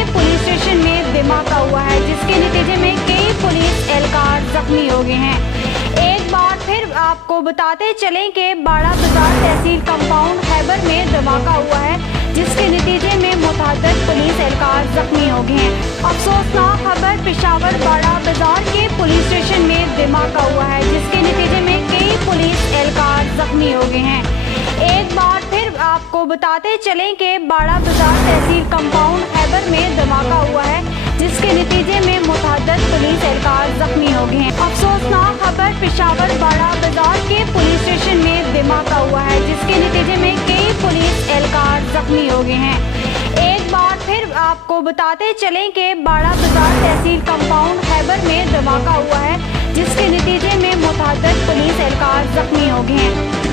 के police station में धमाका हुआ है, जिसके नतीजे में कई पुलिस एहलकार जख्मी हो गए हैं। एक बार फिर आपको बताते चलें कि बाड़ा बाजार तहसील कंपाउंड हैबर में धमाका हुआ है, जिसके नतीजे में मुतअद्दिद पुलिस एहलकार जख्मी हो गए हैं। अफसोसनाक खबर पेशावर बाड़ा बाजार के पुलिस स्टेशन में धमाका हुआ है, जिसके नतीजे में कई पुलिस एहलकार जख्मी हो गए हैं। एक बार फिर आपको बताते चलें कि बाड़ा बाजार तहसील कंपाउंड हैबर में धमाका हुआ है, जिसके नतीजे में मुतअद्दिद पुलिस एहलकार जख्मी हो गए हैं। अफसोसनाक खबर पेशावर बाड़ा बाजार के पुलिस स्टेशन में धमाका हुआ है, जिसके नतीजे में कई पुलिस एहलकार जख्मी हो गए हैं। एक बार फिर आपको बताते चलें कि बाड़ा बाजार तहसील कंपाउंड हैबर में धमाका हुआ है, जिसके नतीजे में मुतअद्दिद पुलिस एहलकार जख्मी हो गए हैं।